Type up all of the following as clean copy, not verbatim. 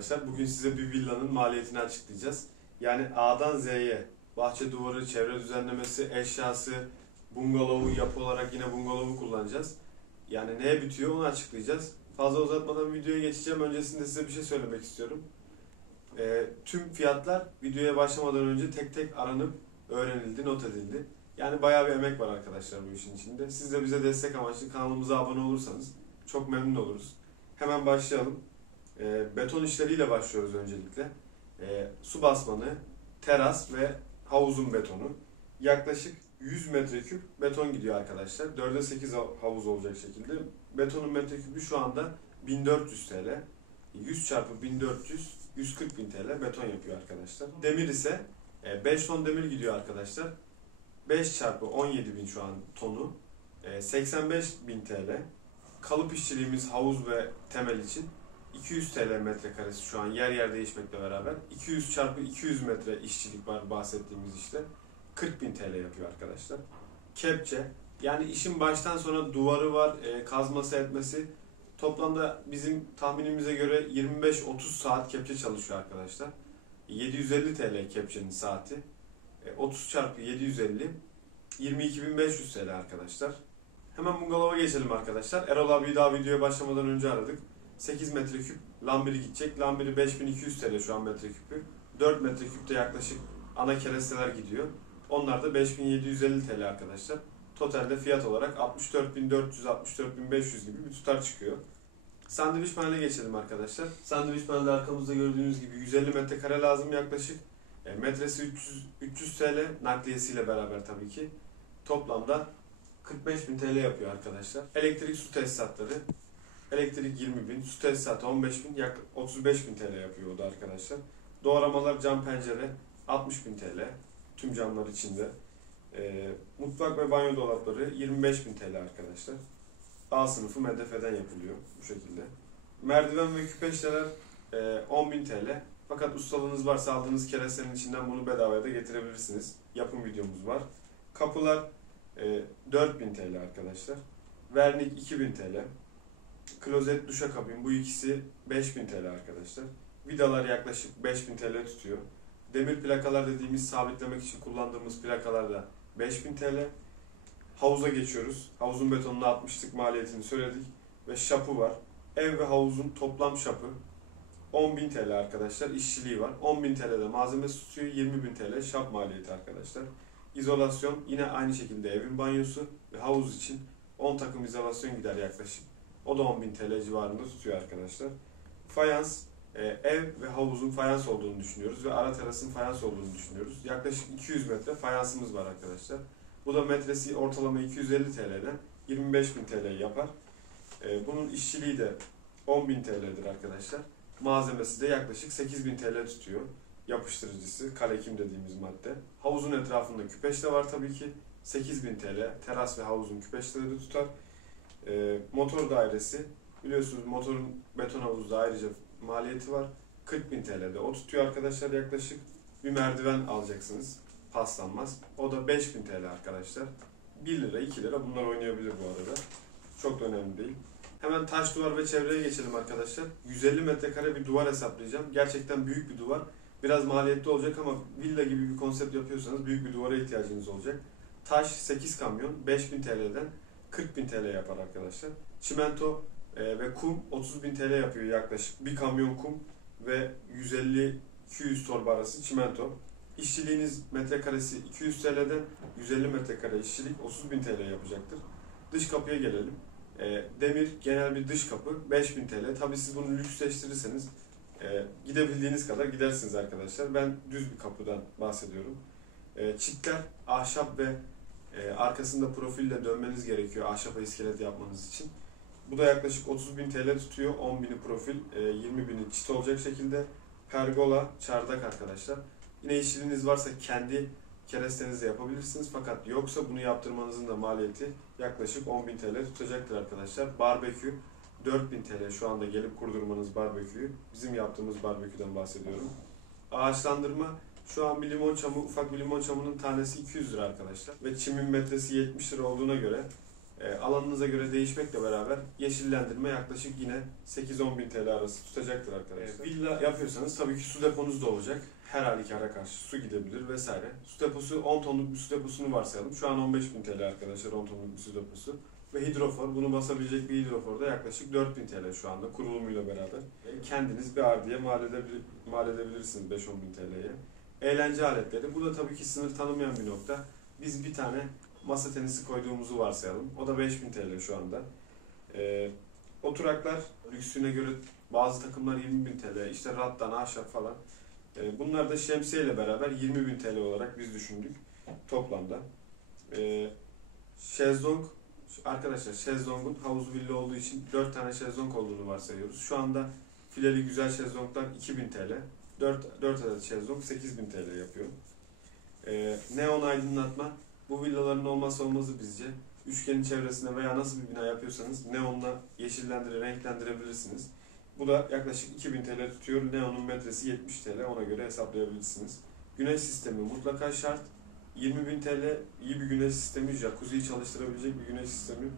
arkadaşlar. Bugün size bir villanın maliyetini açıklayacağız. Yani A'dan Z'ye bahçe duvarı, çevre düzenlemesi, eşyası, bungalovu, yapı olarak yine bungalovu kullanacağız. Yani neye bitiyor onu açıklayacağız. Fazla uzatmadan videoya geçeceğim. Öncesinde size bir şey söylemek istiyorum. Tüm fiyatlar videoya başlamadan önce tek tek aranıp öğrenildi, not edildi. Yani bayağı bir emek var arkadaşlar bu işin içinde. Siz de bize destek amaçlı kanalımıza abone olursanız çok memnun oluruz. Hemen başlayalım. Beton işleriyle başlıyoruz öncelikle. Su basmanı, teras ve havuzun betonu. Yaklaşık 100 metreküp beton gidiyor arkadaşlar. 4'e 8 havuz olacak şekilde. Betonun metreküpü şu anda 1400 TL. 100 çarpı 1400, 140.000 TL beton yapıyor arkadaşlar. Demir ise 5 ton demir gidiyor arkadaşlar. 5 çarpı 17.000 şu an tonu. 85.000 TL. Kalıp işçiliğimiz havuz ve temel için 200 TL metrekaresi şu an yer yer değişmekle beraber. 200 çarpı 200 metre işçilik var bahsettiğimiz işte. 40.000 TL yapıyor arkadaşlar. Kepçe, yani işin baştan sona duvarı var, kazması etmesi. Toplamda bizim tahminimize göre 25-30 saat kepçe çalışıyor arkadaşlar. 750 TL kepçenin saati. 30 çarpı 750, 22.500 TL arkadaşlar. Hemen bungalova geçelim arkadaşlar. Erol abi daha videoya başlamadan önce aradık. 8 metreküp lambiri gidecek. Lambiri 5200 TL şu an metreküpü. 4 metreküpte yaklaşık ana keresteler gidiyor. Onlar da 5750 TL arkadaşlar. Totalde fiyat olarak 64.400-64.500 gibi bir tutar çıkıyor. Sandviç paneline geçelim arkadaşlar. Sandviç panelde arkamızda gördüğünüz gibi 150 metrekare lazım yaklaşık. Metresi 300 TL nakliyesiyle beraber tabii ki. Toplamda 45.000 TL yapıyor arkadaşlar. Elektrik su tesisatları. Elektrik 20.000, su tesisatı 15.000, yaklaşık 35.000 TL yapıyor o da arkadaşlar. Doğramalar, cam pencere 60.000 TL. Tüm camlar içinde. Mutfak ve banyo dolapları 25.000 TL arkadaşlar. A sınıfı MDF'den yapılıyor bu şekilde. Merdiven ve küpeşteler 10.000 TL. Fakat ustalığınız varsa aldığınız kerestenin içinden bunu bedavaya da getirebilirsiniz. Yapım videomuz var. Kapılar 4.000 TL arkadaşlar. Vernik 2.000 TL. Klozet, duşakabin, bu ikisi 5.000 TL arkadaşlar. Vidalar yaklaşık 5.000 TL tutuyor. Demir plakalar dediğimiz sabitlemek için kullandığımız plakalar da 5.000 TL. Havuza geçiyoruz. Havuzun betonunu atmıştık, maliyetini söyledik. Ve şapı var. Ev ve havuzun toplam şapı 10.000 TL arkadaşlar. İşçiliği var. 10.000 TL'de malzemesi tutuyor. 20.000 TL şap maliyeti arkadaşlar. İzolasyon yine aynı şekilde evin banyosu ve havuz için 10 takım izolasyon gider yaklaşık. O da 10.000 TL civarında tutuyor arkadaşlar. Fayans, ev ve havuzun fayans olduğunu düşünüyoruz ve ara terasın fayans olduğunu düşünüyoruz. Yaklaşık 200 metre fayansımız var arkadaşlar. Bu da metresi ortalama 250 TL'den 25.000 TL yapar. Bunun işçiliği de 10.000 TL'dir arkadaşlar. Malzemesi de yaklaşık 8.000 TL tutuyor. Yapıştırıcısı, kalekim dediğimiz madde. Havuzun etrafında küpeş de var tabii ki. 8.000 TL. Teras ve havuzun küpeşleri tutar. Motor dairesi. Biliyorsunuz motorun beton havuzda ayrıca maliyeti var. 40.000 TL'de o tutuyor arkadaşlar yaklaşık. Bir merdiven alacaksınız. Paslanmaz. O da 5.000 TL arkadaşlar. 1 lira 2 lira bunlar oynayabilir bu arada. Çok da önemli değil. Hemen taş duvar ve çevreye geçelim arkadaşlar. 150 metrekare bir duvar hesaplayacağım. Gerçekten büyük bir duvar. Biraz maliyetli olacak ama villa gibi bir konsept yapıyorsanız büyük bir duvara ihtiyacınız olacak. Taş 8 kamyon 5.000 TL'den 40.000 TL yapar arkadaşlar. Çimento ve kum 30.000 TL yapıyor yaklaşık. Bir kamyon kum ve 150-200 torba arası çimento. İşçiliğiniz metrekaresi 200 TL'den 150 metrekare işçilik 30.000 TL yapacaktır. Dış kapıya gelelim. Demir genel bir dış kapı 5.000 TL. Tabi siz bunu lüksleştirirseniz gidebildiğiniz kadar gidersiniz arkadaşlar. Ben düz bir kapıdan bahsediyorum. Çitler ahşap ve arkasında profille dönmeniz gerekiyor ahşapa iskelet yapmanız için. Bu da yaklaşık 30.000 TL tutuyor. 10.000'i profil, 20.000'i çit olacak şekilde. Pergola, çardak arkadaşlar. Yine işçiliğiniz varsa kendi kerestenizle yapabilirsiniz. Fakat yoksa bunu yaptırmanızın da maliyeti yaklaşık 10.000 TL tutacaktır arkadaşlar. Barbekü 4.000 TL şu anda gelip kurdurmanız barbeküyü. Bizim yaptığımız barbeküden bahsediyorum. Ağaçlandırma şu an bir limon çamı, ufak bir limon çamının tanesi 200 lira arkadaşlar. Ve çimin metresi 70 lira olduğuna göre Alanınıza göre değişmekle beraber yeşillendirme yaklaşık yine 8-10 bin TL arası tutacaktır arkadaşlar. Villa yapıyorsanız tabii ki su deponuz da olacak. Her halükarda karşı su gidebilir vesaire. Su deposu 10 tonluk bir su deposunu varsayalım. Şu an 15 bin TL arkadaşlar 10 tonluk bir su deposu. Ve hidrofor, bunu basabilecek bir hidrofor da yaklaşık 4.000 TL şu anda kurulumuyla beraber. Kendiniz bir ardiye mal edebilirsiniz 5-10 bin TL'ye. Eğlence aletleri, bu da tabii ki sınır tanımayan bir nokta. Biz bir tane masa tenisi koyduğumuzu varsayalım. O da 5.000 TL şu anda. Oturaklar lüksüne göre bazı takımlar 20.000 TL, işte rattan, ahşap falan. Bunlar da şemsiye ile beraber 20.000 TL olarak biz düşündük toplamda. Şezlong, arkadaşlar şezlongun havuzu villa olduğu için 4 tane şezlong olduğunu varsayıyoruz. Şu anda fileli güzel şezlonglar 2.000 TL. 4 adet şezlong 8.000 TL yapıyor. Neon aydınlatma, bu villaların olmazsa olmazı bizce. Üçgenin çevresine veya nasıl bir bina yapıyorsanız neonla renklendirebilirsiniz. Bu da yaklaşık 2.000 TL tutuyor. Neonun metresi 70 TL, ona göre hesaplayabilirsiniz. Güneş sistemi mutlaka şart. 20.000 TL iyi bir güneş sistemi, jacuzziyi çalıştırabilecek bir güneş sistemi.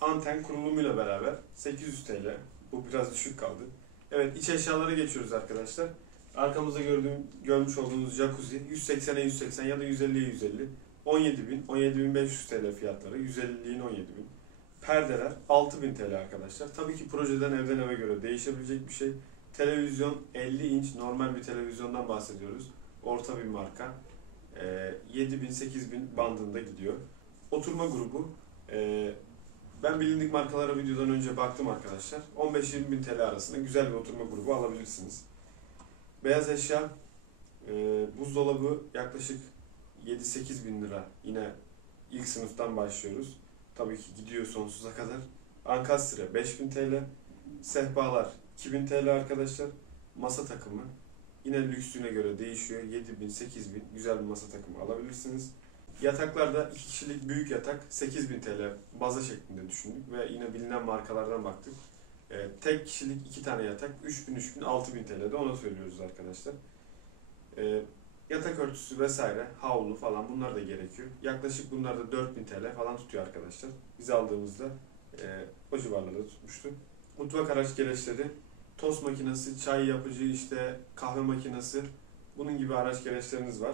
Anten kurulumuyla beraber 800 TL. Bu biraz düşük kaldı. Evet, iç eşyalara geçiyoruz arkadaşlar. Arkamızda görmüş olduğunuz jacuzzi 180'e 180 ya da 150'ye 150. 17.000, 17.500 TL fiyatları, 150'liğin 17.000. Perdeler 6.000 TL arkadaşlar. Tabii ki projeden evden eve göre değişebilecek bir şey. Televizyon 50 inç normal bir televizyondan bahsediyoruz. Orta bir marka. 7.000-8.000 bandında gidiyor. Oturma grubu. Ben bilindik markalara videodan önce baktım arkadaşlar. 15-20 bin TL arasında güzel bir oturma grubu alabilirsiniz. Beyaz eşya, buzdolabı yaklaşık 7-8 bin lira. Yine ilk sınıftan başlıyoruz. Tabii ki gidiyor sonsuza kadar. Ankastre 5.000 TL. Sehpalar 2.000 TL arkadaşlar. Masa takımı yine lüksüne göre değişiyor. 7.000, 8.000 güzel bir masa takımı alabilirsiniz. Yataklarda 2 kişilik büyük yatak 8.000 TL baza şeklinde düşündük ve yine bilinen markalardan baktık. Tek kişilik 2 tane yatak 3.000, 6.000 TL'de, ona söylüyoruz arkadaşlar. Yatak örtüsü vesaire, havlu falan bunlar da gerekiyor. Yaklaşık bunlar da 4.000 TL falan tutuyor arkadaşlar. Biz aldığımızda o civarlarda tutmuştu. Mutfak araç gereçleri, tost makinesi, çay yapıcı, işte kahve makinesi, bunun gibi araç gereçleriniz var.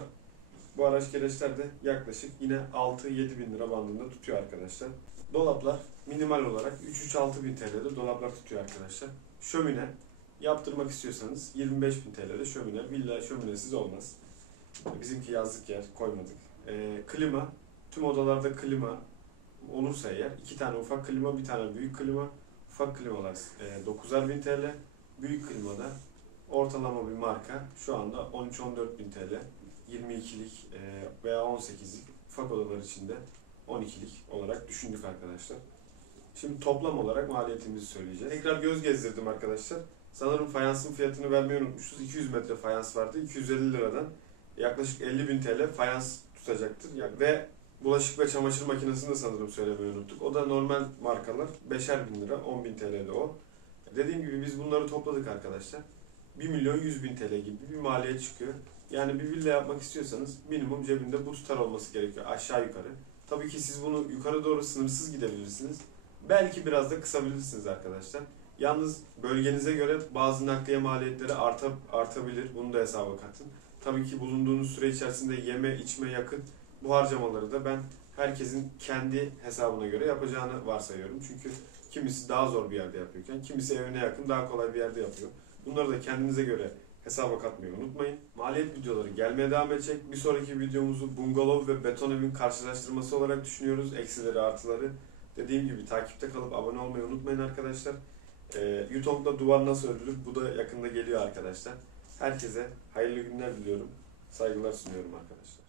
Bu araç gereçler de yaklaşık yine 6-7 bin lira bandında tutuyor arkadaşlar. Dolaplar minimal olarak 3-6 bin TL'de dolaplar tutuyor arkadaşlar. Şömine yaptırmak istiyorsanız 25 bin TL'de şömine. Villa şöminesiz olmaz. Bizimki yazlık yer, koymadık. Klima, tüm odalarda klima olursa eğer 2 tane ufak klima, bir tane büyük klima. Ufak klimalar 9'ar bin TL. Büyük klimada ortalama bir marka şu anda 13-14 bin TL. 22'lik veya 18'lik ufak odalar içinde 12'lik olarak düşündük arkadaşlar. Şimdi toplam olarak maliyetimizi söyleyeceğiz. Tekrar göz gezdirdim arkadaşlar. Sanırım fayansın fiyatını vermeyi unutmuşuz. 200 metre fayans vardı. 250 liradan yaklaşık 50 bin TL fayans tutacaktır. Ve bulaşık ve çamaşır makinesini de sanırım söylemeyi unuttuk. O da normal markalar. 5'er bin lira, 10 bin TL'de o. Dediğim gibi biz bunları topladık arkadaşlar. 1.100.000 TL gibi bir maliyet çıkıyor. Yani bir villa yapmak istiyorsanız minimum cebinde bu tutar olması gerekiyor aşağı yukarı. Tabii ki siz bunu yukarı doğru sınırsız gidebilirsiniz. Belki biraz da kısabilirsiniz arkadaşlar. Yalnız bölgenize göre bazı nakliye maliyetleri artabilir. Bunu da hesaba katın. Tabii ki bulunduğunuz süre içerisinde yeme, içme, yakıt, bu harcamaları da ben herkesin kendi hesabına göre yapacağını varsayıyorum. Çünkü kimisi daha zor bir yerde yapıyorken, kimisi evine yakın daha kolay bir yerde yapıyor. Bunları da kendinize göre hesaba katmayı unutmayın. Maliyet videoları gelmeye devam edecek. Bir sonraki videomuzu bungalov ve beton evin karşılaştırması olarak düşünüyoruz. Eksileri, artıları. Dediğim gibi takipte kalıp abone olmayı unutmayın arkadaşlar. Yutong'da duvar nasıl örülür? Bu da yakında geliyor arkadaşlar. Herkese hayırlı günler diliyorum. Saygılar sunuyorum arkadaşlar.